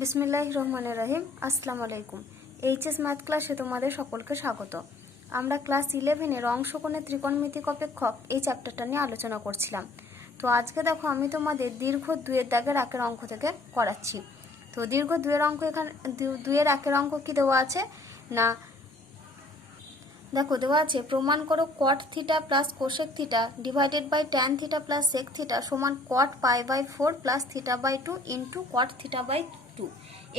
বিসমিল্লাহির রহমানির রহিম। আসসালামু আলাইকুম। এইচএস ম্যাথ ক্লাসে তোমাদের সকলকে স্বাগত। আমরা ক্লাস 11-এর অংশকোণের ত্রিকোণমিতিক অপেক্ষক এই চ্যাপ্টারটা নিয়ে আলোচনা করছিলাম। তো আজকে দেখো আমি তোমাদের দীর্ঘ 2-এর দাগের একের অঙ্ক থেকে করাচ্ছি। তো দীর্ঘ 2-এর অঙ্ক এখানে 2-এর একের অঙ্ক কি দেওয়া আছে না, দেখো দেওয়া আছে প্রমাণ করো cot theta plus cosec theta divided by tan theta plus sec theta সমান cot pi by 4 plus theta by 2 into cot theta by 2।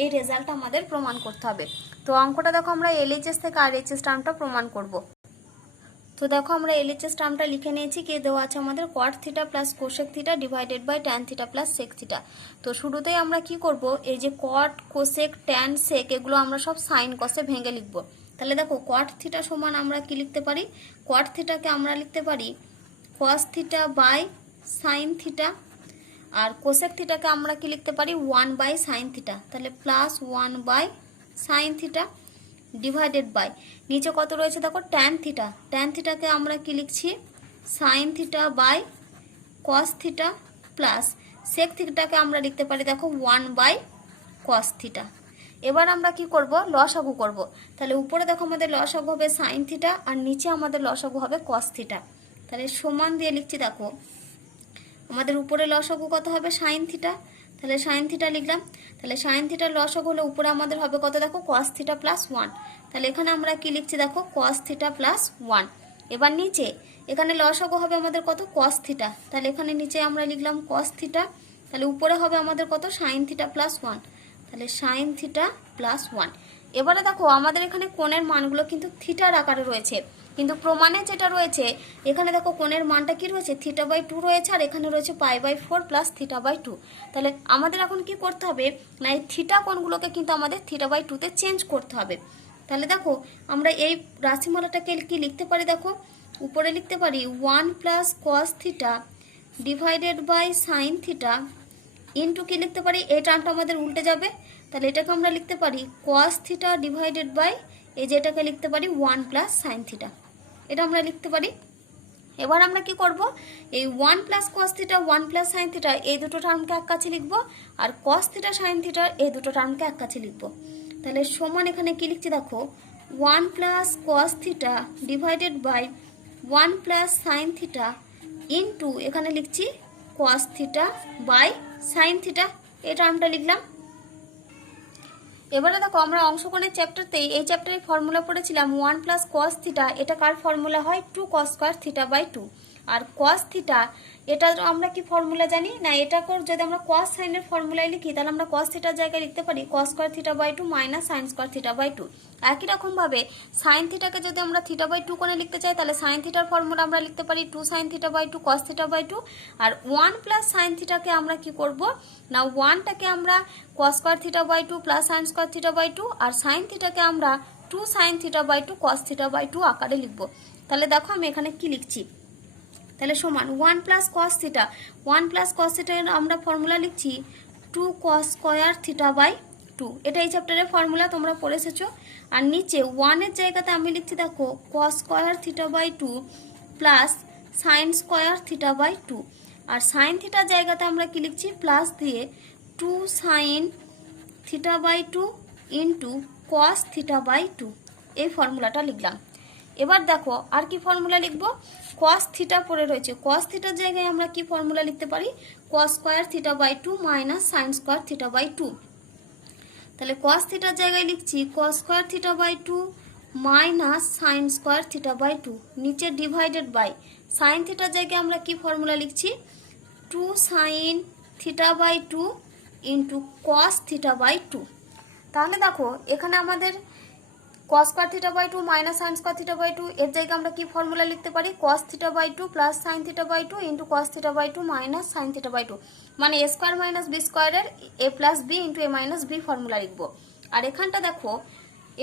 এই রেজাল্ট আমাদের প্রমাণ করতে হবে। তো অঙ্কটা দেখো আমরা এলএইচএস থেকে আরএইচএস টার্মটা প্রমাণ করব। তো দেখো আমরা এলএইচএস টার্মটা লিখে নিয়েছি, কি দেওয়া আছে আমাদের cot theta plus cosec theta divided by tan theta plus sec theta. তো শুরুতেই আমরা কি করব, এই যে cot কোসেক ট্যান সেক এগুলো আমরা সব সাইন কসে ভেঙে লিখব। তাহলে দেখো cot থিটা সমান আমরা কি লিখতে পারি, cot থিটাকে আমরা লিখতে পারি cos theta by sine theta, আর কোসেক থিটাকে আমরা কি লিখতে পারি 1 বাই সাইন থিটা। তাহলে plus 1 by sine theta divided by নিচে কত রয়েছে দেখো ট্যান থিটা, ট্যান থিটাকে আমরা কি লিখছি sine theta by cos theta plus sec থিটাকে আমরা লিখতে পারি দেখো 1 বাই কস থিটা। এবার আমরা কি করব, লসাগু করব। তাহলে উপরে দেখো আমাদের লসাগু হবে সাইন থিটা আর নিচে আমাদের লসাগু হবে কস থিটা। তাহলে সমান দিয়ে লিখছি, দেখো আমাদের উপরে লসাগু কত হবে সাইন থিটা, তাহলে সাইন থিটা লিখলাম। তাহলে সাইন থিটার লসাগু হলে উপরে আমাদের হবে কত দেখো কস থিটা প্লাস 1। তাহলে এখানে আমরা কি লিখছি দেখো কস থিটা প্লাস 1। এবার নিচে এখানে লসাগু হবে আমাদের কত কস থিটা, তাহলে এখানে নিচে আমরা লিখলাম কস থিটা। তাহলে উপরে হবে আমাদের কত সাইন থিটা প্লাস 1, তাহলে সাইন থিটা প্লাস 1। এবারে দেখো আমাদের এখানে কোণের মানগুলো কিন্তু থিটার আকারে রয়েছে, কিন্তু প্রমাণে যেটা রয়েছে এখানে দেখো কোণের মানটা কি রয়েছে থিটা বাই 2 রয়েছে, আর এখানে রয়েছে pi by 4 plus theta by 2। তাহলে আমাদের এখন কি করতে হবে না, এই থিটা কোণগুলোকে কিন্তু আমাদের থিটা বাই 2 তে চেঞ্জ করতে হবে। তাহলে দেখো আমরা এই রাশিমালাটাকে কি লিখতে পারি, দেখো উপরে লিখতে পারি 1 plus cos theta divided by sine theta into কি লিখতে পারি, এই টার্মটা আমাদের উল্টে যাবে। তাহলে এটাকে আমরা লিখতে পারি কস থিটা ডিভাইডেড বাই এই যেটাকে লিখতে পারি 1 প্লাস সাইন থিটা, এটা আমরা লিখতে পারি। এবার আমরা কি করব, এই 1 plus cos theta 1 plus sine theta এই দুটো টার্মকে এক কাছে লিখব, আর কস থিটা সাইন থিটা এই দুটো টার্মকে এক কাছে লিখব। তাহলে সমান এখানে কি লিখছি দেখো 1 plus cos theta divided by 1 plus sine theta into এখানে লিখছি cos theta by sine theta, এই টার্মটা লিখলাম। এবারে দেখো আমরা অংশকোণের চ্যাপ্টারতেই এই চ্যাপ্টারে ফর্মুলা পড়েছিলাম 1 প্লাস কস থিটা, এটা কার ফর্মুলা হয় 2 কস স্কয়ার থিটা বাই 2। আর কস থিটা এটা আমরা কি ফর্মুলা জানি না, এটাকে যদি আমরা কস সাইনের ফর্মুলায় লিখি তাহলে আমরা কস থিটার জায়গায় লিখতে পারি cos square theta by 2 minus sine square theta by 2। একই রকমভাবে সাইন থিটাকে যদি আমরা থিটা বাই 2 কোণে লিখতে চাই তাহলে সাইন থিটার ফর্মুলা আমরা লিখতে পারি 2 sine theta by 2 cos theta by 2। আর 1 প্লাস সাইন থিটাকে আমরা কি করব না 1টাকে আমরা cos square theta by 2 plus sine square theta by 2, আর সাইন থিটাকে আমরা 2 sine theta by 2 cos theta by 2 আকারে লিখব। তাহলে দেখো আমি এখানে কি লিখছি, তাহলে সমান 1 plus cos theta 1 plus cos theta আমরা ফর্মুলা লিখছি 2 কস স্কয়ার থিটা বাই 2, এটা এই চ্যাপ্টারের ফর্মুলা তোমরা পড়ে এসেছো। আর নিচে 1 এর জায়গাতে আমি লিখছি দেখো cos square theta by 2 plus sine square theta by 2, আর সাইন থিটার জায়গাতে আমরা কি লিখছি প্লাস দিয়ে 2 sine theta by 2 into cos theta by 2, এই ফর্মুলাটা লিখলাম। এবার দেখো আর কি ফর্মুলা লিখব, কস থিটা পড়ে রয়েছে, কস থিটার জায়গায় আমরা কি ফর্মুলা লিখতে পারি cos square theta by 2 minus sine square theta by 2। তাহলে কস থিটার জায়গায় লিখছি cos square theta by 2 minus sine square theta by 2, নিচে ডিভাইডেড বাই সাইন থিটার জায়গায় আমরা কি ফর্মুলা লিখছি 2 sine theta by 2 into cos theta by 2। তাহলে দেখো এখানে আমাদের cos square theta by 2 minus sine square theta by 2 এর জায়গায় আমরা কি ফর্মুলা লিখতে পারি cos theta by 2 plus sine theta by 2 into cos theta by 2 minus sine theta by 2, মানে a স্কয়ার মাইনাস b স্কয়ারের a plus b into a minus b formula লিখব। আর এখানটা দেখো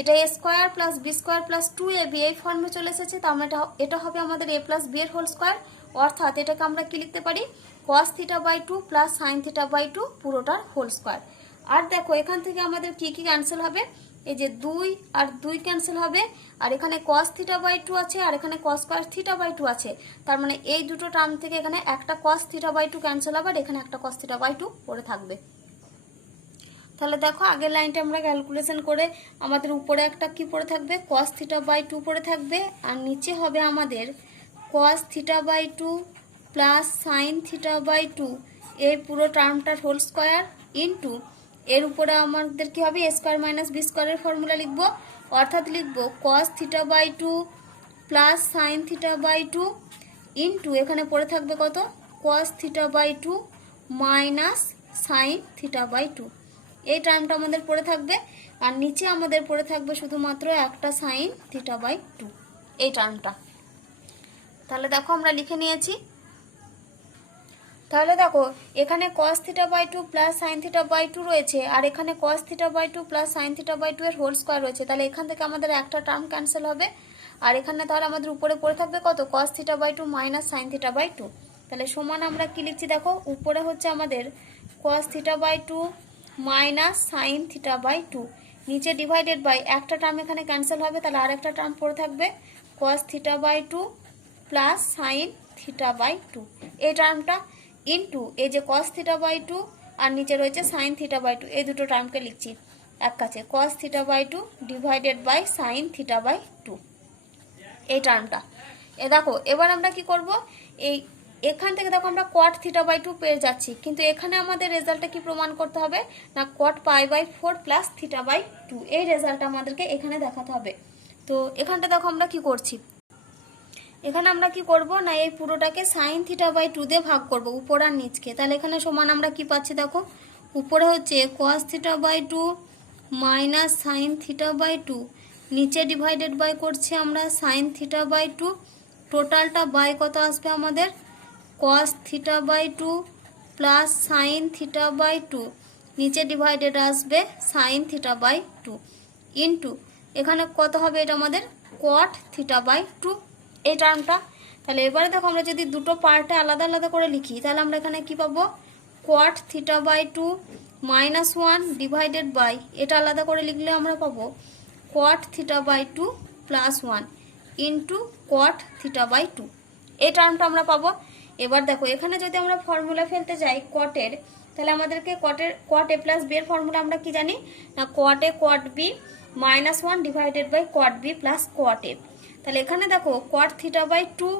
এটা a square plus b square plus 2ab এই ফর্মে চলে এসেছে, তার মানে এটা হবে আমাদের a প্লাস b এর হোল স্কয়ার, অর্থাৎ এটাকে আমরা কি লিখতে পারি cos theta by 2 plus sine theta by 2 পুরোটার হোল স্কয়ার। আর দেখো এখান থেকে আমাদের কি কি ক্যান্সেল হবে, এই যে 2 আর 2 ক্যান্সেল হবে, আর এখানে cos থিটা বাই 2 আছে আর এখানে cos স্কয়ার থিটা বাই 2 আছে, তার মানে এই দুটো টার্ম থেকে এখানে একটা cos থিটা বাই 2 ক্যান্সেল হবে আর এখানে একটা cos থিটা বাই 2 পড়ে থাকবে। তাহলে দেখো আগের লাইনটা আমরা ক্যালকুলেশন করে আমাদের উপরে একটা কি পড়ে থাকবে cos θ/2 পড়ে থাকবে, আর নিচে হবে আমাদের cos θ/2 প্লাস sin θ/2 এই পুরো টার্মটার হোল স্কয়ার ইনটু এর উপরে আমাদের কি হবে a স্কয়ার মাইনাস b স্কয়ারের ফর্মুলা লিখব, অর্থাৎ লিখব cos θ/2 প্লাস sin θ/2 ইনটু এখানে পড়ে থাকবে কত cos θ/2 মাইনাস sin θ/2 এই টার্মটা আমাদের পড়ে থাকবে, আর নিচে আমাদের পড়ে থাকবে শুধুমাত্র একটা sin θ/2 এই টার্মটা। তাহলে দেখো আমরা লিখে নিয়েছি। তাহলে দেখো এখানে cos θ/2 প্লাস sin θ/2 রয়েছে, আর এখানে cos θ/2 প্লাস sin θ/2 এর হোল স্কয়ার রয়েছে, তাহলে এখান থেকে আমাদের একটা টার্ম ক্যান্সেল হবে, আর এখানে তাহলে আমাদের উপরে পড়ে থাকবে কত cos θ/2 মাইনাস sin θ/2। তাহলে সমান আমরা কি লিখছি দেখো, উপরে হচ্ছে আমাদের cos θ/2 মাইনাস sin θ/2, নিচে ডিভাইডেড বাই একটা টার্ম এখানে ক্যান্সেল হবে, তাহলে আর একটা টার্ম পড়ে থাকবে cos θ/2 প্লাস sin θ/2 এই টার্মটা ইনটু এই যে cos θ/2 আর নিচে রয়েছে sin θ/2 এই দুটো টার্মকে লিখছি এক কাছে cos θ/2 ডিভাইডেড বাই sin θ/2 এই টার্মটা। দেখো এবার আমরা কি করব, এই এখান থেকে দেখো আমরা cot θ/2 পেয়ে যাচ্ছি, কিন্তু এখানে আমাদের রেজাল্টটা কি প্রমাণ করতে হবে না cot π/4 প্লাস θ/2 এই রেজাল্টটা আমাদেরকে এখানে দেখাতে হবে। তো এখানটা দেখো আমরা কি করছি, এখানে আমরা কি করব না এই পুরোটাকে sin θ/2 দিয়ে ভাগ করব উপর আর নিচকে, তাহলে এখানে সমান আমরা কি পাচ্ছি দেখো, উপরে হচ্ছে cos θ/2 মাইনাস sin θ/2, নিচে ডিভাইডেড বাই করছি আমরা sin θ/2, টোটালটা বাই কত আসবে আমাদের cos θ/2 প্লাস sin θ/2, নিচে ডিভাইডেড আসবে sin θ/2 ইনটু এখানে কত হবে এটা আমাদের cot θ/2 এই টার্মটা। তাহলে এবারে দেখো আমরা যদি দুটো পার্টে আলাদা আলাদা করে লিখি, তাহলে আমরা এখানে কি পাবো cot θ/2 মাইনাস 1 ডিভাইডেড বাই এটা আলাদা করে লিখলে আমরা পাবো cot θ/2 প্লাস 1 ইন্টু cot θ/2 এই টার্মটা আমরা পাবো। এবার দেখো এখানে যদি আমরা ফর্মুলা ফেলতে যাই কটের, তাহলে আমাদেরকে cot a প্লাস b এর ফর্মুলা আমরা কি জানি না cot a cot b minus 1 divided by cot b plus cot a। তাহলে এখানে দেখো cot θ/2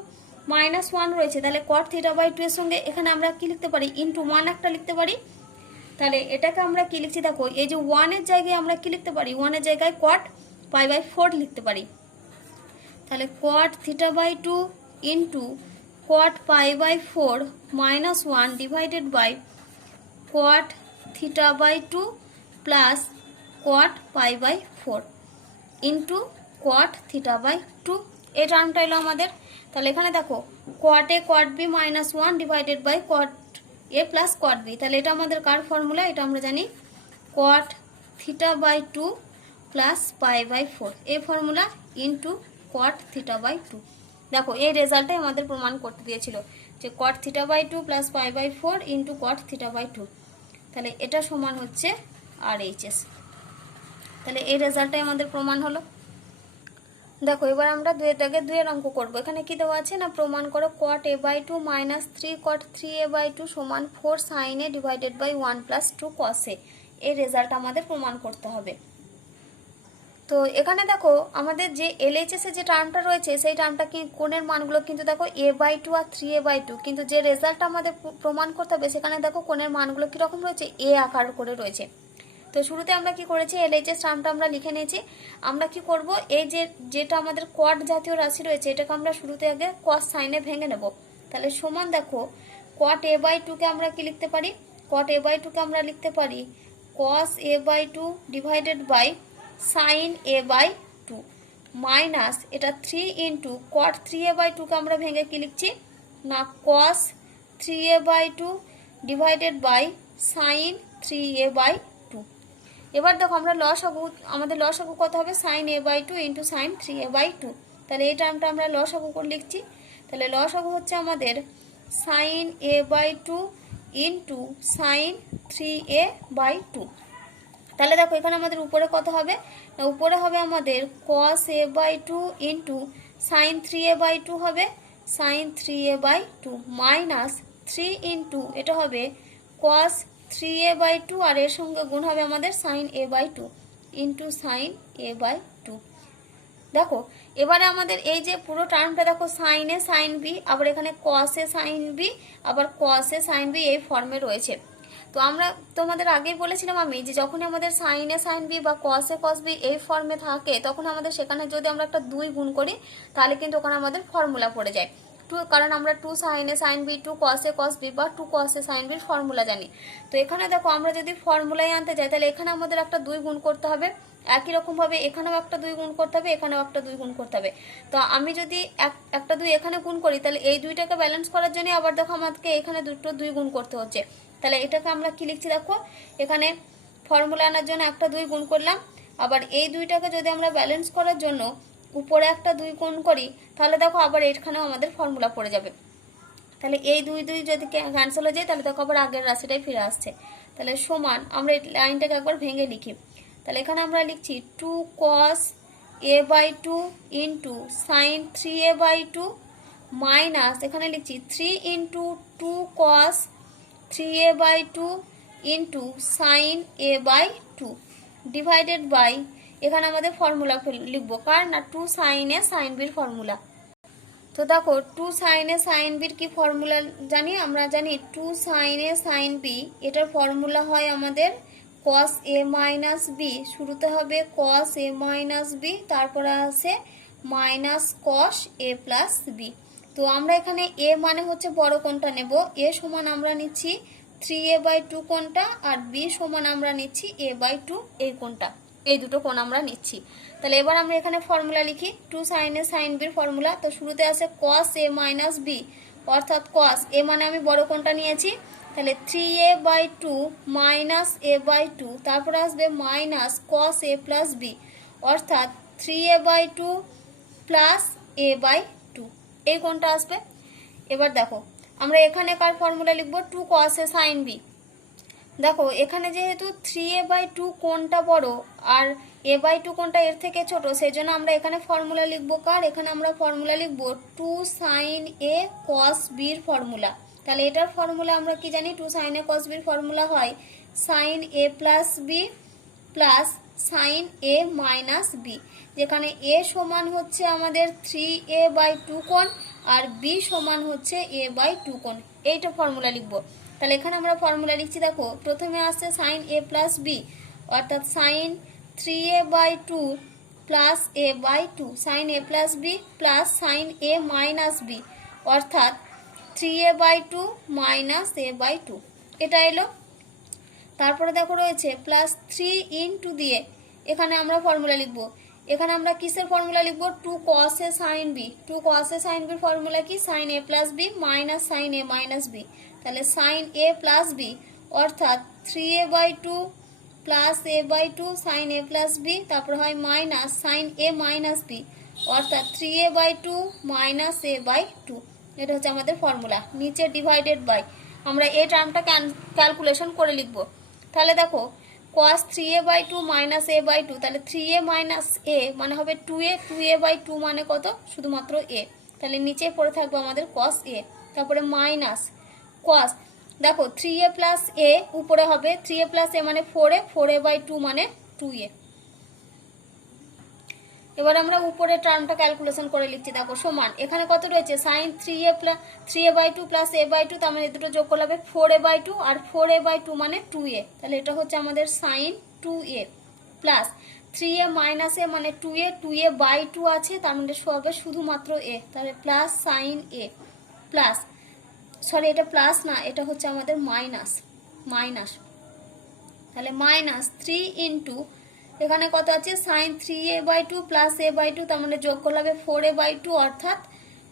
মাইনাস 1 রয়েছে, তাহলে cot θ/2 এর সঙ্গে এখানে আমরা কি লিখতে পারি ইনটু 1 একটা লিখতে পারি, তাহলে এটাকে আমরা কি লিখছি দেখো এই যে 1 এর জায়গায় আমরা কি লিখতে পারি 1 এর জায়গায় cot π/4 লিখতে পারি, তাহলে cot θ/2 into cot π/4 minus 1 divided by cot θ/2 plus cot π/4 into cot θ/2 এই টার্মটা এলো আমাদের। তাহলে এখানে দেখো cot a cot b minus 1 divided by cot a plus cot b, তাহলে এটা আমাদের কার ফর্মুলা, এটা আমরা জানি cot θ/2 প্লাস π/4 এই ফর্মুলা ইনটু cot θ/2। দেখো এই রেজাল্টটাই আমাদের প্রমাণ করতে দিয়েছিল যে cot θ/2 প্লাস π/4 ইনটু cot θ/2, তাহলে এটা সমান হচ্ছে RHS। তাহলে এই রেজাল্টটাই আমাদের প্রমাণ হলো। দেখো এবার আমরা দুয়ের দুয়ের অঙ্ক করব। এখানে কি দেওয়া আছে না প্রমাণ করো cot a/2 minus 3 cot 3a/2 সমান 4 sin a divided by 1 plus 2 cos a এই রেজাল্ট আমাদের প্রমাণ করতে হবে। তো এখানে দেখো আমাদের যে LHS এর যে টার্মটা রয়েছে সেই টার্মটা কি কোণের মানগুলো কিন্তু দেখো a/2 আর 3a/2, কিন্তু যে রেজাল্টটা আমাদের প্রমাণ করতে হবে সেখানে দেখো কোণের মানগুলো কীরকম রয়েছে a আকার করে রয়েছে। তো শুরুতে আমরা কি করেছি LHS টার্মটা আমরা লিখে নিয়েছি। আমরা কি করব এই যেটা আমাদের cot জাতীয় রাশি রয়েছে এটাকে আমরা শুরুতে আগে cos sin এ ভেঙে নেব। তাহলে সমান দেখো cot a/2 কে আমরা কি লিখতে পারি, cot a/2 কে আমরা লিখতে পারি cos a/2 divided by sin a/2 minus এটা 3 ইনটু cot 3a/2 কে আমরা ভেঙে কি লিখছি না cos 3a/2 divided by sin 3a/2। এবার দেখো আমরা আমাদের লসাগু কত হবে sin a/2 into sin 3a/2, তাহলে এই টার্মটা আমরা লসাগু করে লিখছি। তাহলে লসাগু হচ্ছে আমাদের sin a/2 into sin 3a/2। তাহলে দেখো এখানে আমাদের উপরে কত হবে, উপরে হবে আমাদের cos a/2 into sin 3a/2 হবে sin 3a/2 মাইনাস 3 ইনটু এটা হবে cos 3a/2 আর এর সঙ্গে গুণ হবে আমাদের sin a/2 into sin a/2। দেখো এবারে আমাদের এই যে পুরো টার্মটা দেখো sin a sin b, আবার এখানে cos a sin b, আবার cos a sin b এই ফর্মে রয়েছে। তো আমরা তোমাদের আগেই বলেছিলাম আমি যে যখনই আমাদের sin a sin b বা cos a cos b এই ফর্মে থাকে তখন আমাদের সেখানে যদি আমরা একটা 2 গুণ করি তাহলে কিন্তু ওখানে আমাদের ফর্মুলা পড়ে যায়। কারণ আমরা 2 sin a sin b 2 cos a cos b বা 2 cos a sin b এর ফর্মুলা জানি। তো এখানে দেখো আমরা যদি ফর্মুলায় আনতে যাই তাহলে এখানে আমাদের একটা 2 গুণ করতে হবে, একই রকম ভাবে এখানেও একটা 2 গুণ করতে হবে, এখানেও একটা 2 গুণ করতে হবে। তো আমি যদি একটা 2 এখানে গুণ করি তাহলে এই দুইটাকে ব্যালেন্স করার জন্য আবার দেখো আমাদেরকে এখানে দুটো 2 গুণ করতে হচ্ছে। তাহলে এটাকে আমরা কি লিখছি দেখো, এখানে ফর্মুলা আনার জন্য একটা 2 গুণ করলাম, আবার এই দুইটাকে যদি আমরা ব্যালেন্স করার জন্য উপরে একটা 2 গুণ করি তাহলে দেখো আবার এখানেও আমাদের ফর্মুলা পড়ে যাবে। তাহলে এই 2 2 যদি ক্যান্সেল হয়ে যায় তাহলে দেখো আবার আগের রাশিটাই ফিরে আসছে। তাহলে সমান আমরা এই লাইনটাকে একবার ভেঙে লিখি। তাহলে এখানে আমরা লিখছি 2 cos a/2 into sin 3a/2 minus এখানে লিখছি 3 into 2 cos 3a/2 into sin a/2 divided by এখানে আমাদের ফর্মুলা লিখবো কার না 2 sin a sin b এর ফর্মুলা। তো দেখো 2 sin a sin b এর কি ফর্মুলা জানি, আমরা জানি 2 sin a sin b এটার ফর্মুলা হয় আমাদের cos a minus b, শুরুতে হবে cos a minus b, তারপরে আসে minus cos a plus b। তো আমরা এখানে a মানে হচ্ছে বড় কোণটা নেব, a সমান আমরা নিচ্ছি 3a/2 কোণটা, আর b সমান আমরা নিচ্ছি a/2 এই কোণটা, এই দুটো কোণ আমরা নিচ্ছি। তাহলে এবার আমরা এখানে ফর্মুলা লিখি 2 sin a sin b এর ফর্মুলা। তো শুরুতে আছে cos a minus b, অর্থাৎ cos a মানে আমি বড় কোণটা নিয়েছি, তাহলে 3a/2 মাইনাস a/2, তারপরে আসবে minus cos a plus b, অর্থাৎ 3a/2 প্লাস a/2 এই কোণটা আসবে। এবার দেখো আমরা এখানে কার ফর্মুলা লিখবো 2 cos a sin b। দেখো এখানে যেহেতু 3a/2 কোণটা বড় আর a/2 কোণটা এর থেকে ছোট, সেই জন্য আমরা এখানে ফর্মুলা লিখবো কার, এখানে আমরা ফর্মুলা লিখবো 2 sin a cos b এর ফর্মুলা। তাহলে এটার ফর্মুলা আমরা কি জানি, 2 sin a cos b এর ফর্মুলা হয় sin a plus b plus sin a minus b, যেখানে a সমান হচ্ছে আমাদের 3a/2 কোণ আর b সমান হচ্ছে a/2 কোণ, এইটা ফর্মুলা লিখবো। তাহলে এখানে আমরা ফর্মুলা লিখছি, দেখো প্রথমে আসছে sin a plus b, অর্থাৎ sin 3a/2 plus a/2 sin a plus b plus sin a minus b, অর্থাৎ 3a/2 মাইনাস a/2 এটা এলো। তারপরে দেখো রয়েছে প্লাস 3 ইন্টু দিয়ে এখানে আমরা ফর্মুলা লিখবো, এখানে আমরা কিসের ফর্মুলা লিখবো 2 cos a sin b, 2 cos a sin b এর ফর্মুলা কি sin a plus b minus sin a minus b, তাহলে sin a plus b অর্থাৎ 3a/2 plus a/2 sin a plus b, তারপর হয় minus sin a minus b, অর্থাৎ 3a/2 minus a/2, এটা হচ্ছে আমাদের ফর্মুলা। নিচে ডিভাইডেড বাই আমরা এই টার্মটা ক্যালকুলেশন করে লিখব। তাহলে দেখো cos 3a/2 মাইনাস a/2, তাহলে 3a মাইনাস a মানে হবে 2a, 2a/2 মানে কত, শুধুমাত্র a, তাহলে নিচে পড়ে থাকবে আমাদের cos a, তারপরে মাইনাস cos, দেখো 3a প্লাস a উপরে হবে 3a প্লাস a মানে 4a, 4a/2 মানে 2a। এবার আমরা উপরে টার্মটা ক্যালকুলেশন করে লিখছি, দেখো সমান এখানে কত রয়েছে sin 3a/2 প্লাস a/2, তার মানে দুটো যোগ করলে হবে 4a/2 আর 4a/2 মানে 2a, তাহলে এটা হচ্ছে আমাদের sin 2a plus 3a minus a মানে 2a, 2a/2 আছে তার মানে হবে শুধুমাত্র a, তাহলে plus sin a plus, sorry এটা প্লাস না, এটা হচ্ছে আমাদের মাইনাস, তাহলে মাইনাস 3 ইন্টু এখানে কত আছে sin 3a/2 প্লাস a/2, তার মানে যোগ করলে হবে 4a/2, অর্থাৎ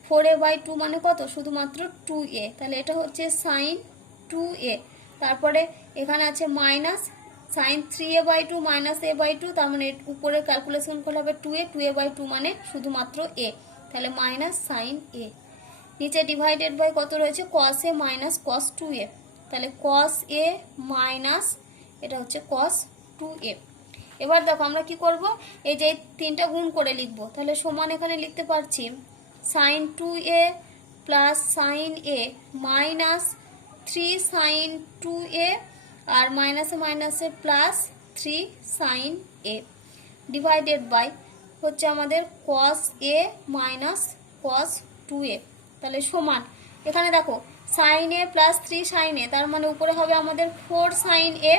4a/2 মানে কত, শুধুমাত্র 2a, তাহলে এটা হচ্ছে sin 2a। তারপরে এখানে আছে minus sin 3a/2 minus a/2, তার মানে উপরে ক্যালকুলেশন করলে হবে 2a, 2a/2 মানে শুধুমাত্র a, তাহলে মাইনাস sin a। নিচে ডিভাইডেড বাই কত রয়েছে cos a minus cos 2a, তাহলে cos a মাইনাস এটা হচ্ছে cos 2a। এবার দেখো আমরা কি করব, এই যে তিনটা গুণ করে লিখব, তাহলে সমান এখানে লিখতে পারছি sin 2a plus sin a minus 3 sin 2a আর মাইনাসে মাইনাসে plus 3 sine a divided by হচ্ছে আমাদের কস এ মাইনাস কস 2a, তাহলে সমান এখানে দেখো সাইন এ প্লাস 3 সাইন এ, তার মানে উপরে হবে আমাদের 4 সাইন এ,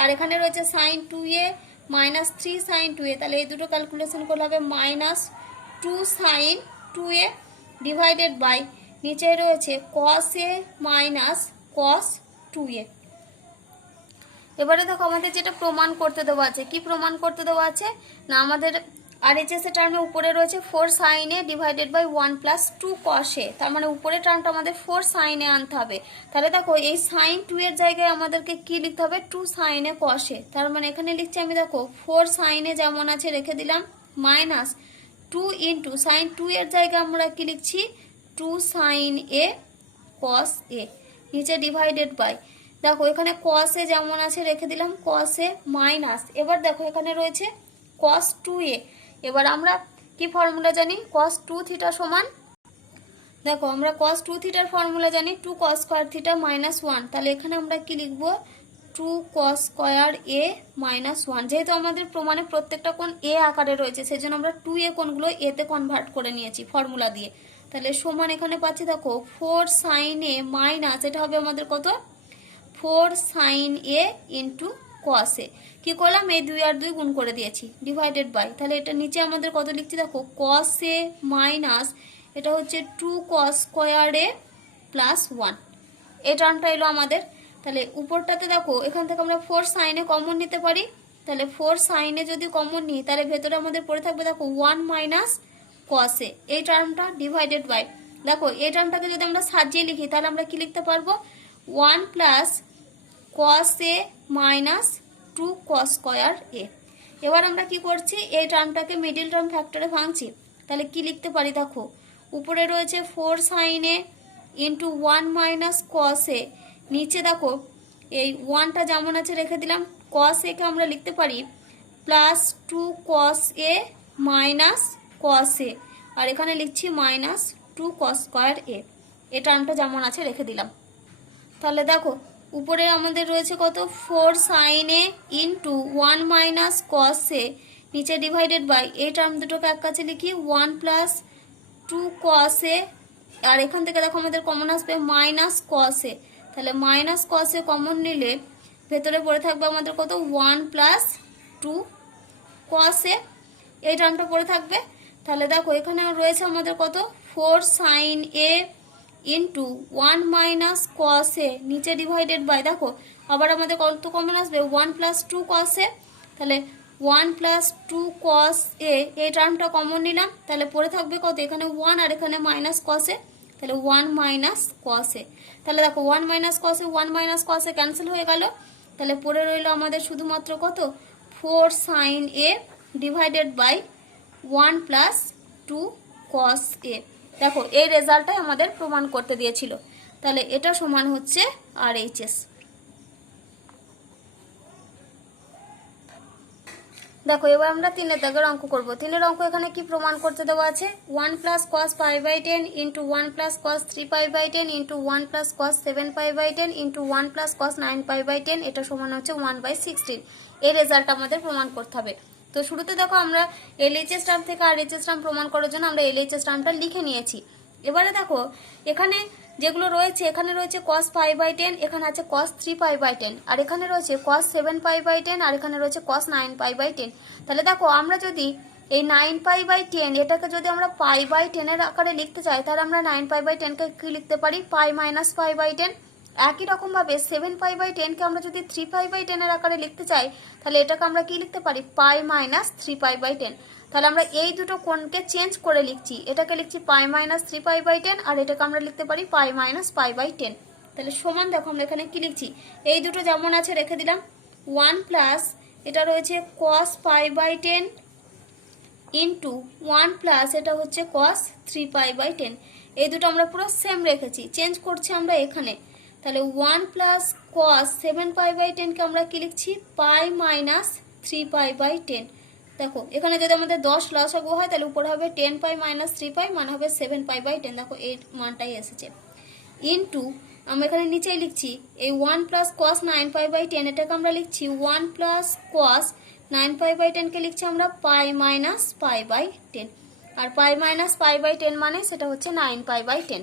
আর এখানে রয়েছে sign 2a minus 3 sign 2a, তাহলে এই দুটো ক্যালকুলেশন করলে হবে minus 2 sign 2a divided by নিচে রয়েছে কস এ মাইনাস কস 2a। এবারে দেখো আমাদের যেটা প্রমাণ করতে দেওয়া আছে, কি প্রমাণ করতে দেওয়া আছে না, আমাদের আরএইচএস এর টার্মে উপরে রয়েছে 4 sine a divided by 1 plus 2 cos a, তার মানে উপরে টার্মটা আমাদের 4 সাইন এ আনতে হবে। তাহলে দেখো এই সাইন 2 এর জায়গায় আমাদেরকে কি লিখতে হবে, 2 সাইন এ কস এ, তার মানে এখানে লিখছি আমি দেখো 4 সাইন এ যেমন আছে রেখে দিলাম মাইনাস 2 ইন্টু সাইন 2 এর জায়গায় আমরা কি লিখছি 2 সাইন এ কস এ, নিচে ডিভাইডেড বাই দেখো এখানে কস এ যেমন আছে রেখে দিলাম কস এ মাইনাস, এবার দেখো এখানে রয়েছে কস 2a। এবার আমরা কি ফর্মুলা জানি, কস 2 থিটা সমান, দেখো আমরা কস 2 থিটার ফর্মুলা জানি 2 কস স্কয়ার থিটা মাইনাস 1, তাহলে এখানে আমরা কি লিখব 2 কস স্কয়ার এ মাইনাস 1, যেহেতু আমাদের প্রমাণে প্রত্যেকটা কোণ এ আকারে রয়েছে সেজন্য আমরা 2a কোণগুলো এতে কনভার্ট করে নিয়েছি ফর্মুলা দিয়ে। তাহলে সমান এখানে পাচ্ছি দেখো 4 সাইন এ মাইনাস এটা হবে আমাদের কত 4 সাইন এ ইন্টু কস এ, কি করলাম এই 2 আর 2 গুণ করে দিয়েছি ডিভাইডেড বাই, তাহলে এটা নিচে আমাদের কত লিখছি দেখো কস এ মাইনাস এটা হচ্ছে 2 কস স্কয়ার এ প্লাস 1, এই টার্মটা এলো আমাদের। তাহলে উপরটাতে দেখো এখান থেকে আমরা 4 সাইন এ কমন নিতে পারি, তাহলে 4 সাইন এ যদি কমন নিই তাহলে ভেতরে আমাদের পড়ে থাকবে দেখো 1 মাইনাস কস এ, এই টার্মটা ডিভাইডেড বাই দেখো এই টার্মটাকে যদি আমরা সাজিয়ে লিখি তাহলে আমরা কি লিখতে পারবো 1 প্লাস কস এ মাইনাস 2 কস স্কয়ার এ। এবার আমরা কি করছি এই টার্মটাকে মিডল টার্ম ফ্যাক্টরে ভাঙছি, তাহলে কি লিখতে পারি দেখো উপরে রয়েছে 4 সাইন এ ইন্টু 1 মাইনাস কস এ, নিচে দেখো এই 1টা যেমন আছে রেখে দিলাম, কস এ কে আমরা লিখতে পারি প্লাস 2 কস এ মাইনাস কস এ, আর এখানে লিখছি মাইনাস 2 কস স্কয়ার এ, এই টার্মটা যেমন আছে রেখে দিলাম। তাহলে দেখো উপরে আমাদের রয়েছে কত 4 সাইন এ ইন্টু 1 মাইনাস কস এ, নিচে ডিভাইডেড বাই এই টার্ম দুটোকে এক কাছে লিখি 1 প্লাস 2 কস এ, আর এখান থেকে দেখো আমাদের কমন আসবে মাইনাস কস এ, তাহলে মাইনাস কস এ কমন নিলে ভেতরে পড়ে থাকবে আমাদের কত 1 প্লাস 2 কস এ, এই টার্মটা পড়ে থাকবে। তাহলে দেখো এখানে রয়েছে আমাদের কত 4 সাইন এ ইন্টু 1 মাইনাস কস এ, নিচে ডিভাইডেড বাই দেখো আবার আমাদের কত কমন আসবে 1 প্লাস 2 কস এ, তাহলে 1 প্লাস 2 কস এ, এই টার্মটা কমন নিলাম, তাহলে পড়ে থাকবে কত এখানে 1 আর এখানে মাইনাস কস এ, তাহলে 1 মাইনাস কস এ, তাহলে দেখো 1 minus cos a 1 minus cos a cancel হয়ে গেল, তাহলে পড়ে রইল আমাদের শুধুমাত্র কত 4 sine a divided by 1 plus 2 cos a. দেখো এই রেজাল্টটাই আমাদের প্রমাণ করতে দিয়েছিল, তাহলে এটা সমান হচ্ছে আরএইচএস। দেখো এবার আমরা 3 এর দাগের অঙ্ক করব। 3 এর অঙ্ক এখানে কি প্রমাণ করতে দেওয়া আছে 1 plus cos pi by 10 into 1 plus cos 3 pi by 10 into 1 plus cos 7 pi by 10 into 1 plus cos 9 pi by 10, এটা সমান হচ্ছে 1/16। এই রেজাল্ট আমাদের প্রমাণ করতে হবে। তো শুরুতে দেখো আমরা এলএইচএস টার্ম থেকে আরএইচএস টার্ম প্রমাণ করার জন্য আমরা এলএইচএস টার্মটা লিখে নিয়েছি। এবারে দেখো এখানে যেগুলো রয়েছে এখানে রয়েছে cos পাই বাই 10, এখানে আছে cos 3 পাই বাই 10, আর এখানে রয়েছে cos 7 পাই বাই 10, আর এখানে রয়েছে cos 9 পাই বাই 10। তাহলে দেখো আমরা যদি এই 9 পাই বাই 10 এটাকে যদি আমরা পাই বাই 10 এর আকারে লিখতে চাই তাহলে আমরা 9 পাই বাই 10 কে কি লিখতে পারি পাই মাইনাস পাই বাই 10। একই রকম ভাবে 7 পাই বাই 10 কে আমরা যদি 3 পাই বাই 10 এর আকারে লিখতে চাই তাহলে এটাকে আমরা কি লিখতে পারি পাই মাইনাস 3 পাই বাই 10। তাহলে আমরা এই দুটো কোণকে চেঞ্জ করে লিখছি, এটাকে লিখছি পাই মাইনাস 3 পাই বাই 10 আর এটাকে আমরা লিখতে পারি পাই মাইনাস পাই বাই 10। তাহলে সমান দেখো আমরা এখানে কি লিখছি এই দুটো যেমন আছে রেখে দিলাম 1 প্লাস এটা রয়েছে cos pi by 10 into 1 plus এটা হচ্ছে cos 3 পাই বাই 10, এই দুটো আমরা পুরো সেম রেখেছি, চেঞ্জ করছি আমরা এখানে। তাহলে 1 প্লাস cos 7 পাই বাই 10 কে আমরা কি লিখছি পাই মাইনাস 3 পাই বাই 10। দেখো এখানে যদি আমাদের 10 লসাগু হয় তাহলে উপরে হবে 10 পাই মাইনাস 3 পাই, মানে হবে 7 পাই বাই 10, দেখো এই মানটাই এসেছে। ইন্টু আমরা এখানে নিচেই লিখছি এই 1 প্লাস কস 9π/10 এটাকে আমরা লিখছি 1 প্লাস কস 9π/10 কে লিখছি আমরা পাই মাইনাস π/10, আর পাই মাইনাস π/10 মানে সেটা হচ্ছে 9π/10।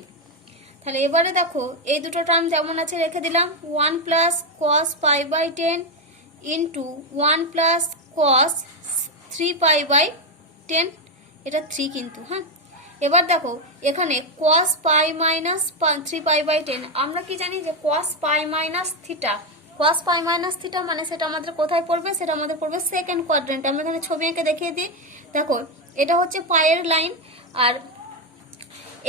তাহলে এবারে দেখো এই দুটো টার্ম যেমন আছে রেখে দিলাম, 1 plus cos π/10 into 1 plus cos 3π/10, এটা 3 কিন্তু, হ্যাঁ। এবার দেখো এখানে cos পাই মাইনাস 3π/10, আমরা কি জানি যে cos পাই মাইনাস থিটা, cos পাই মাইনাস থিটা মানে সেটা আমাদের কোথায় পড়বে, সেটা আমাদের পড়বে সেকেন্ড কোয়াড্রেন্টে। আমরা এখানে ছবি এঁকে দেখিয়ে দিই। দেখো এটা হচ্ছে পায়ের লাইন, আর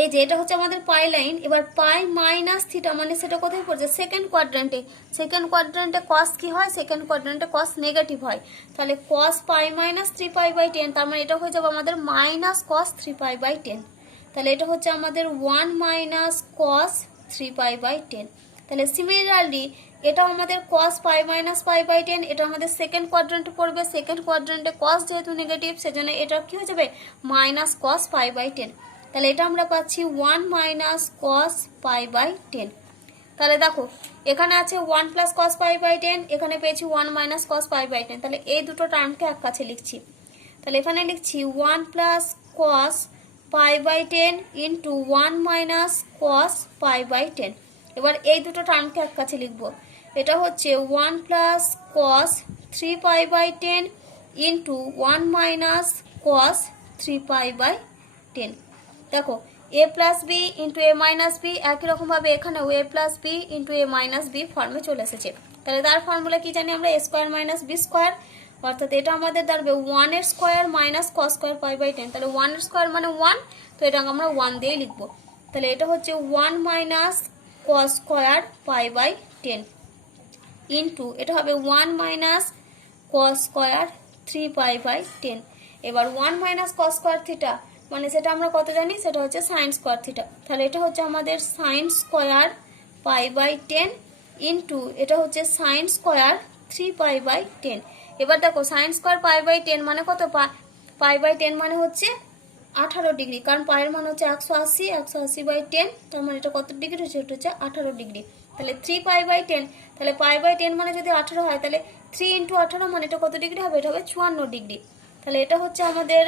এই যে এটা হচ্ছে আমাদের পাই লাইন। এবার পাই মাইনাস থিটা মানে সেটা কোথায় পড়ছে, সেকেন্ড কোয়াড্রেন্টে। সেকেন্ড কোয়াড্রেন্টে কস কি হয়, সেকেন্ড কোয়াড্রেন্টে কস নেগেটিভ হয়। তাহলে cos পাই মাইনাস 3π/10, তার মানে এটা হয়ে যাবে আমাদের মাইনাস cos 3π/10। তাহলে এটা হচ্ছে আমাদের 1 মাইনাস cos 3π/10। তাহলে সিমিলারলি এটা আমাদের cos পাই মাইনাস π/10, এটা আমাদের সেকেন্ড কোয়াড্রেন্টে পড়বে। সেকেন্ড কোয়াড্রেন্টে cos যেহেতু নেগেটিভ সেজন্য এটা কি হয়ে যাবে মাইনাস cos π/10। তাহলে এটা আমরা পাচ্ছি 1 মাইনাস cos π/10। তাহলে দেখো এখানে আছে 1 প্লাস cos π/10, এখানে পেয়েছি 1 মাইনাস cos π/10। তাহলে এই দুটো টার্মকে এক কাছে লিখছি। তাহলে এখানে লিখছি 1 plus cos π/10 into 1 minus cos π/10। এবার এই দুটো টার্মকে এক কাছে লিখব। এটা হচ্ছে 1 plus cos 3π/10 into 1 minus cos 3π/10। দেখো a plus B into A minus B, একই রকমভাবে এখানেও a plus B into A minus B ফর্মে চলে এসেছে। তাহলে তার ফর্মুলা কি জানি আমরা, a square minus b square, অর্থাৎ এটা আমাদের দাঁড়াবে 1 এর স্কোয়ার মাইনাস cos স্কোয়ার π/10। তাহলে 1 এর স্কোয়ার মানে 1, তো এটা আমরা 1 দিয়ে লিখবো। তাহলে এটা হচ্ছে 1 মাইনাস cos স্কোয়ার π/10 ইন্টু এটা হবে 1 মাইনাস cos স্কোয়ার 3π/10। এবার 1 মাইনাস cos স্কোয়ার থিটা মানে সেটা আমরা কত জানি, সেটা হচ্ছে সাইন স্কোয়ার থিটা। তাহলে এটা হচ্ছে আমাদের সাইন স্কোয়ার π/10 ইন্টু এটা হচ্ছে সাইন স্কোয়ার 3π/10। এবার দেখো সাইন স্কোয়ার π/10 মানে কত, π/10 মানে হচ্ছে 18 ডিগ্রি, কারণ পায়ের মান হচ্ছে 180, 180/10, তার মানে এটা কত ডিগ্রি হচ্ছে, এটা হচ্ছে 18 ডিগ্রি। তাহলে 3π/10, তাহলে π/10 মানে যদি 18 হয় তাহলে 3 ইন্টু 18 মানে এটা কত ডিগ্রি হবে, এটা হবে 54 ডিগ্রি। তাহলে এটা হচ্ছে আমাদের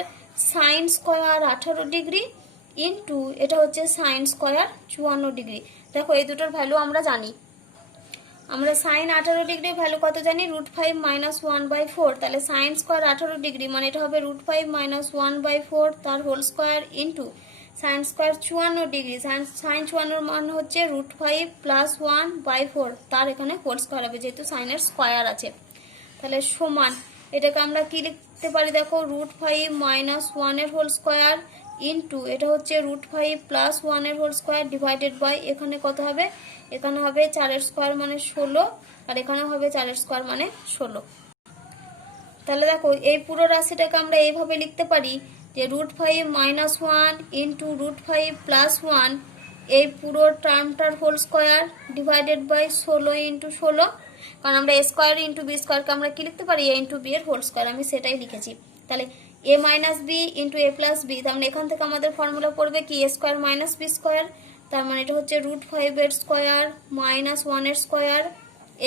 সাইন স্কোয়ার 18 ডিগ্রি ইন্টু এটা হচ্ছে সাইন স্কোয়ার 54 ডিগ্রি। দেখো এই দুটোর ভ্যালু আমরা জানি। আমরা সাইন 18 ডিগ্রির ভ্যালু কত জানি, √5 মাইনাস 1/4। তাহলে সাইন স্কোয়ার 18 ডিগ্রি মানে এটা হবে √5 মাইনাস 1/4 তার whole square into sine square 54 degree, sine 54 মান হচ্ছে √5 প্লাস 1/4 তার এখানে হোল স্কোয়ার হবে যেহেতু সাইনের স্কোয়ার আছে। তাহলে সমান এটাকে আমরা কি লিখতে পারি, দেখো √5 মাইনাস 1 এর হোল স্কোয়ার ইন্টু এটা হচ্ছে √5 প্লাস 1 এর হোল স্কোয়ার ডিভাইডেড বাই এখানে কত হবে, এখানে হবে 4 এর স্কোয়ার মানে 16, আর এখানে হবে 4 এর স্কোয়ার মানে 16। তাহলে দেখো এই পুরো রাশিটাকে আমরা এইভাবে লিখতে পারি যে √5 মাইনাস 1 ইন্টু √5 প্লাস 1 এই পুরো টার্মটার whole square divided by 16 into 16, কারণ আমরা এ স্কোয়ার ইন্টু বি স্কোয়ারকে আমরা কি লিখতে পারি, এ ইন্টু বি এর হোল স্কোয়ার, আমি সেটাই লিখেছি। তাহলে এ মাইনাস বি ইন্টু এ প্লাস বি, তার মানে এখান থেকে আমাদের ফর্মুলা পড়বে কি, এ স্কোয়ার মাইনাস বি স্কোয়ার, তার মানে এটা হচ্ছে √5 এর স্কোয়ার মাইনাস 1 এর স্কোয়ার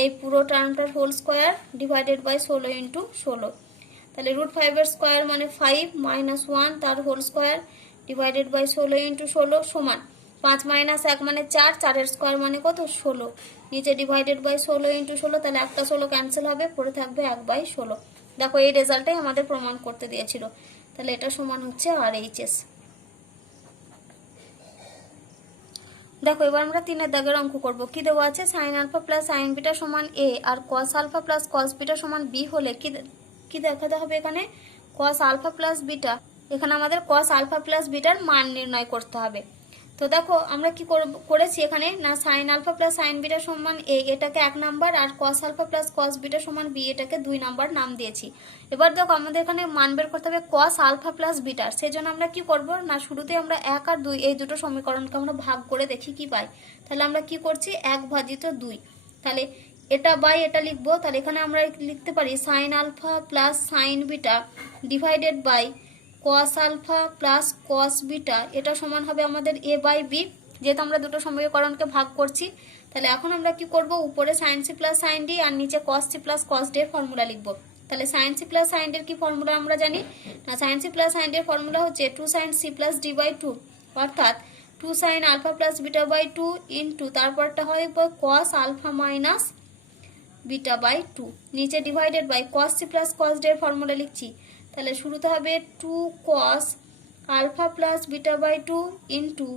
এই পুরো টার্মটার whole square divided by 16 into 16। তাহলে √5 এর স্কোয়ার মানে 5 মাইনাস 1 তার whole square divided by 16 into 16 সমান 5 মাইনাস 1 মানে 4, 4 এর স্কোয়ার মানে কত 16, নিচে ডিভাইডেড বাই 16 ইন্টু 16, তাহলে একটা 16 ক্যান্সেল হবে, পড়ে থাকবে 1/16। দেখো এই রেজাল্টটাই আমাদের প্রমাণ করতে দিয়েছিল। তাহলে এটা সমান হচ্ছে RHS। দেখো এবার আমরা 3 দাগের অঙ্ক করব। কি দেওয়া আছে, sine alpha plus sine beta সমান a আর cos alpha plus cos beta সমান b হলে কি দেখাতে হবে, এখানে কস আলফা প্লাস বিটা, এখানে আমাদের কস আলফা প্লাস বিটার মান নির্ণয় করতে হবে। তো দেখো আমরা কি করেছি এখানে না, sine alpha plus sine beta সমান a এটাকে 1 নাম্বার, আর cos alpha plus cos beta সমান b এটাকে 2 নাম্বার নাম দিয়েছি। এবার দেখো আমাদের এখানে মান বের করতে হবে কস আলফা প্লাস বিটার, সেজন্য আমরা কি করব না, শুরুতে আমরা 1 আর 2 এই দুটো সমীকরণকে আমরা ভাগ করে দেখি কি পাই। তাহলে আমরা কি করছি, 1 ভাজিত 2, তাহলে এটা বাই এটা লিখবো। তাহলে এখানে আমরা লিখতে পারি sine alpha plus sine beta divided by cos alpha plus cos beta, এটা সমান হবে আমাদের a বাই বি, যেহেতু আমরা দুটো সমীকরণকে ভাগ করছি। তাহলে এখন আমরা কি করব, উপরে sine C plus sine D আর নিচে cos C plus cos D এর ফর্মুলা লিখব। তাহলে sine C plus sine D এর কি ফর্মুলা আমরা জানি না, sine C plus sine D এর ফর্মুলা হচ্ছে 2 sin c plus d by 2, অর্থাৎ 2 sin alpha plus beta by 2 into তারপরটা হয় cos alpha minus beta by 2, নিচে divided by cos c plus cos d এর ফর্মুলা লিখছি। তাহলে শুরুতে হবে 2 cos alpha plus beta by 2 into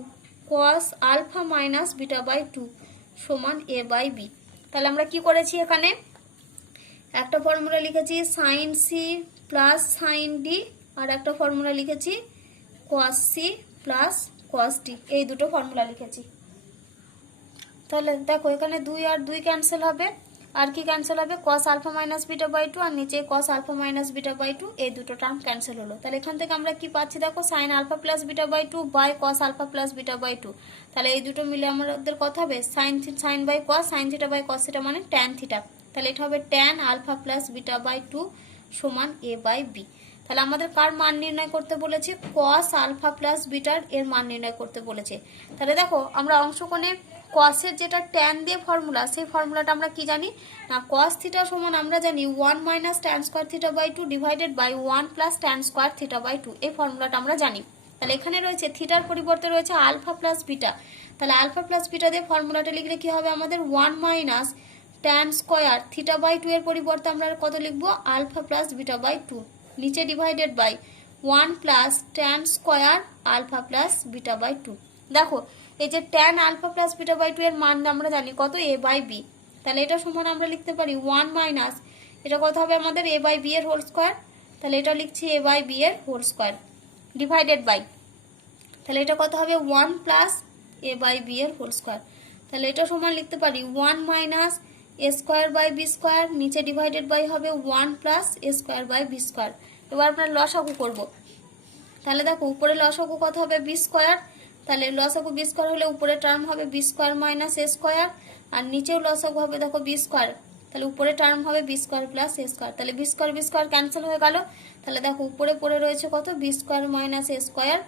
cos alpha minus beta by 2 সমান a বাই b। তাহলে আমরা কি করেছি, এখানে একটা ফর্মুলা লিখেছি sine C plus sine D আর একটা ফর্মুলা লিখেছি cos C plus cos D, এই দুটো ফর্মুলা লিখেছি। তাহলে দেখো এখানে 2 আর 2 ক্যান্সেল হবে, আর কি ক্যান্সেল হবে, cos alpha minus beta by 2 আর নিচে cos alpha minus beta by 2, এই দুটো টার্ম ক্যান্সেল হলো। তাহলে এখান থেকে আমরা কি পাচ্ছি দেখো, sin alpha plus beta by 2 by cos alpha plus beta by 2। তাহলে এই দুটো মিলে আমাদের কত হবে, sin by cos, sin theta by cos theta মানে tan থিটা। তাহলে এটা হবে tan alpha plus beta by 2 সমান a বাই b। তাহলে আমাদের কার মান নির্ণয় করতে বলেছে, cos আলফা প্লাস বিটার এর মান নির্ণয় করতে বলেছে। তাহলে দেখো আমরা অংশকোণে cos এর যেটা tan দিয়ে ফর্মুলা, সেই ফর্মুলাটা আমরা কি জানি না, cos থিটা সমান আমরা জানি 1 minus tan square theta by 2 divided by 1 plus tan square theta by 2, এই ফর্মুলাটা আমরা জানি। তাহলে এখানে রয়েছে থিটার পরিবর্তে রয়েছে আলফা প্লাস বিটা। তাহলে আলফা প্লাস বিটা দিয়ে ফর্মুলাটা লিখলে কি হবে আমাদের, 1 minus tan square theta by 2 এর পরিবর্তে আমরা কত লিখবো, আলফা প্লাস বিটা বাই 2, নিচে divided by 1 plus tan square alpha plus beta by 2। দেখো এই যে tan alpha plus beta by 2 এর মান আমরা জানি কত, a বাই b। তাহলে এটা সমান আমরা লিখতে পারি 1 মাইনাস, এটা কত হবে আমাদের a বাই b এর হোল স্কয়ার। তাহলে এটা লিখছি a বাই b এর হোল স্কয়ার ডিভাইডেড বাই, তাহলে এটা কত হবে 1 প্লাস a বাই b এর হোল স্কয়ার। তাহলে এটা সমান লিখতে পারি 1 minus a square by b square, নিচে ডিভাইডেড বাই হবে 1 plus a square by b square. এবার আমরা লসাগু করব। তাহলে দেখো উপরে লসাগু কত হবে, b স্কয়ার। তাহলে লসাগু b স্কয়ার হলে উপরে টার্ম হবে b square minus a square, আর নিচেও লসাগু হবে দেখো b স্কয়ার। তাহলে উপরে টার্ম হবে b square plus a square. তাহলে b স্কয়ার ক্যান্সেল হয়ে গেল। তাহলে দেখো উপরে পড়ে রয়েছে কত, b square minus a square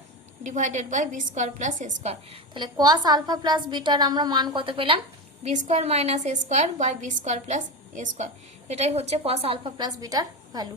divided by b square plus a square. তাহলে cos আলফা প্লাস বিটার আমরা মান কত পেলাম, b square minus a square by b square plus a square. এটাই হচ্ছে cos আলফা প্লাস বিটার ভ্যালু।